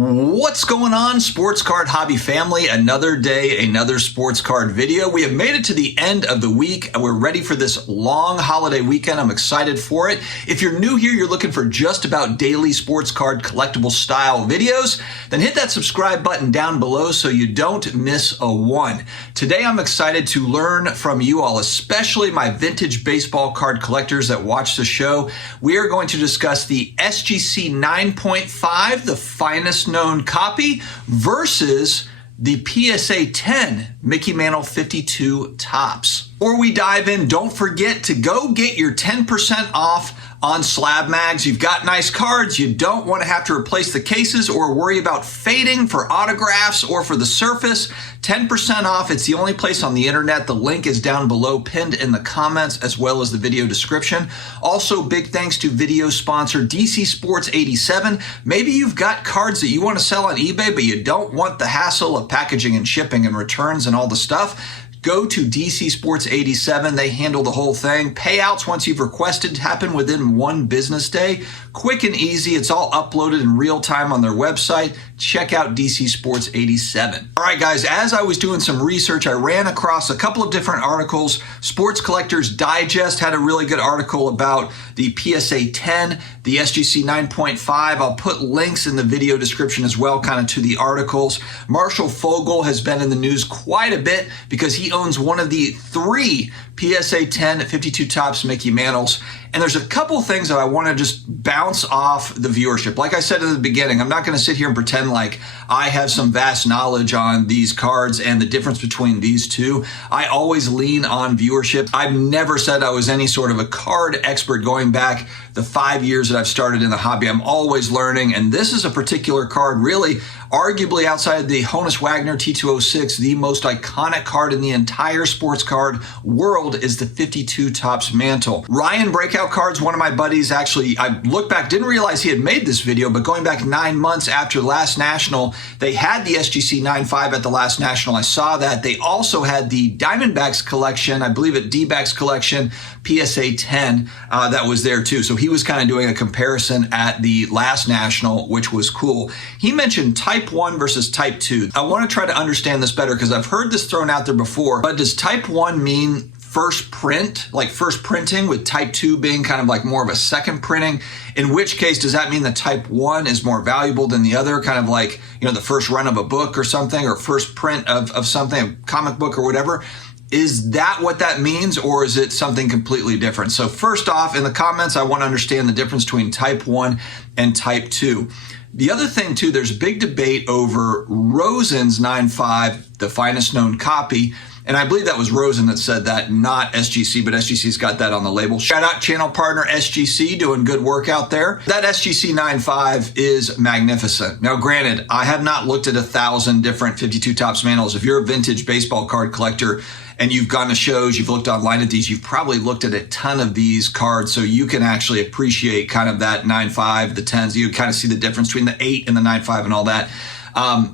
What's going on, sports card hobby family? Another day, another sports card video. We have made it to the end of the week and we're ready for this long holiday weekend. I'm excited for it. If you're new here, you're looking for just about daily sports card collectible style videos, then hit that subscribe button down below so you don't miss a one. Today, I'm excited to learn from you all, especially my vintage baseball card collectors that watch the show. We are going to discuss the SGC 9.5, the finest known copy, versus the PSA 10 Mickey Mantle 52 Topps. Before we dive in, don't forget to go get your 10% off on SlabMags. You've got nice cards. You don't want to have to replace the cases or worry about fading for autographs or for the surface. 10% off. It's the only place on the internet. The link is down below, pinned in the comments, as well as the video description. Also, big thanks to video sponsor DC Sports 87. Maybe you've got cards that you want to sell on eBay, but you don't want the hassle of packaging and shipping and returns and all the stuff. Go to DC Sports 87. They handle the whole thing. Payouts, once you've requested, happen within one business day. Quick and easy. It's all uploaded in real time on their website. Check out DC Sports 87. All right, guys, as I was doing some research, I ran across a couple of different articles. Sports Collectors Digest had a really good article about the PSA 10, the SGC 9.5. I'll put links in the video description as well, kind of to the articles. Marshall Fogel has been in the news quite a bit because he owns one of the three PSA 10 52 Topps Mickey Mantles. And there's a couple things that I want to just bounce off the viewership. Like I said at the beginning, I'm not going to sit here and pretend like I have some vast knowledge on these cards and the difference between these two. I always lean on viewership. I've never said I was any sort of a card expert going back the 5 years that I've started in the hobby. I'm always learning, and this is a particular card, really, arguably outside the Honus Wagner T206, the most iconic card in the entire sports card world is the 52 Topps Mantle. Ryan Breakout Cards, one of my buddies, actually, I looked back, didn't realize he had made this video, but going back 9 months after last National, they had the SGC 9.5 at the last National. I saw that. They also had the Diamondbacks collection, I believe it D-Backs collection, PSA 10, that was there too. So he was kind of doing a comparison at the last National, which was cool. He mentioned Type 1 versus Type 2. I want to try to understand this better because I've heard this thrown out there before, but does Type 1 mean first print, like first printing, with Type 2 being kind of like more of a second printing? In which case, does that mean that Type 1 is more valuable than the other, kind of like, you know, the first run of a book or something, or first print of something, a comic book or whatever? Is that what that means, or is it something completely different? So first off, in the comments, I want to understand the difference between Type 1 and Type 2. The other thing too, there's a big debate over Rosen's 9.5, the finest known copy. And I believe that was Rosen that said that, not SGC, but SGC's got that on the label. Shout out channel partner SGC, doing good work out there. That SGC 9.5 is magnificent. Now, granted, I have not looked at 1,000 different 52 Topps Mantles. If you're a vintage baseball card collector and you've gone to shows, you've looked online at these, you've probably looked at a ton of these cards, so you can actually appreciate kind of that 9.5, the 10s. You kind of see the difference between the 8 and the 9.5 and all that.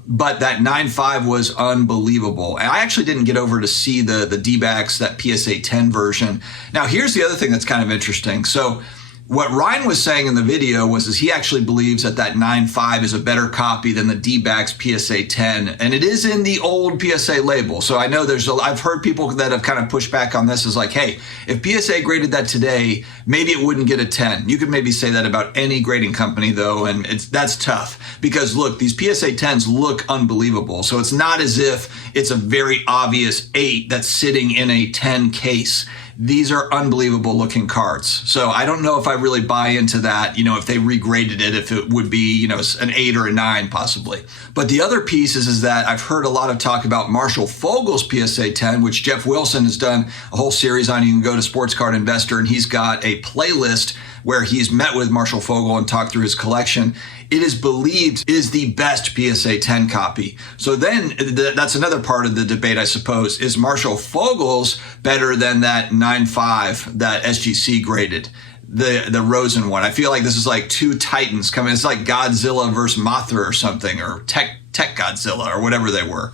But that 9.5 was unbelievable. And I actually didn't get over to see the D-Backs, that PSA 10 version. Now, here's the other thing that's kind of interesting. So what Ryan was saying in the video was he actually believes that that 9.5 is a better copy than the D-Backs PSA 10, and it is in the old PSA label. So I know I've heard people that have kind of pushed back on this as like, hey, if PSA graded that today, maybe it wouldn't get a 10. You could maybe say that about any grading company though, and that's tough because look, these PSA 10s look unbelievable. So it's not as if it's a very obvious 8 that's sitting in a 10 case. These are unbelievable looking cards. So I don't know if I really buy into that, you know, if they regraded it, if it would be, you know, an 8 or a 9 possibly. But the other piece is that I've heard a lot of talk about Marshall Fogel's PSA 10, which Jeff Wilson has done a whole series on. You can go to Sports Card Investor and he's got a playlist where he's met with Marshall Fogel and talked through his collection. It is believed is the best PSA 10 copy. So then that's another part of the debate, I suppose. Is Marshall Fogel's better than that 9.5 that SGC graded? The Rosen one. I feel like this is like two titans coming. It's like Godzilla versus Mothra or something, or Tech Godzilla or whatever they were.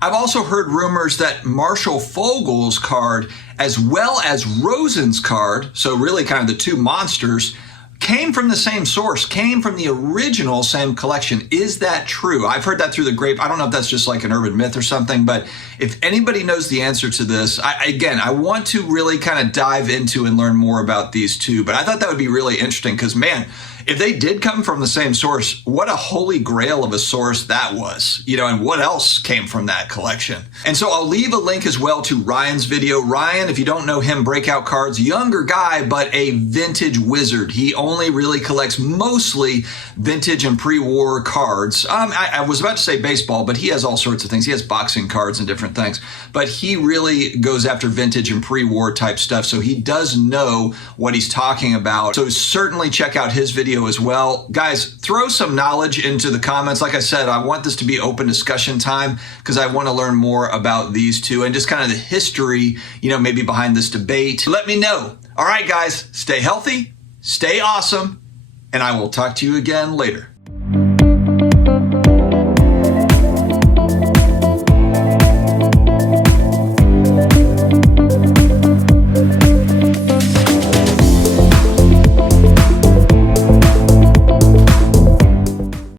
I've also heard rumors that Marshall Fogel's card, as well as Rosen's card, so really kind of the two monsters, came from the same source, came from the original same collection. Is that true? I've heard that through the grape. I don't know if that's just like an urban myth or something, but if anybody knows the answer to this, I want to really kind of dive into and learn more about these two. But I thought that would be really interesting because, man, if they did come from the same source, what a holy grail of a source that was, and what else came from that collection. And so I'll leave a link as well to Ryan's video. Ryan, if you don't know him, Breakout Cards, younger guy, but a vintage wizard. He only really collects mostly vintage and pre-war cards. I was about to say baseball, but he has all sorts of things. He has boxing cards and different things, but he really goes after vintage and pre-war type stuff. So he does know what he's talking about. So certainly check out his video as well. Guys, throw some knowledge into the comments. Like I said, I want this to be open discussion time because I want to learn more about these two and just kind of the history, maybe behind this debate. Let me know. All right, guys, stay healthy, stay awesome, and I will talk to you again later.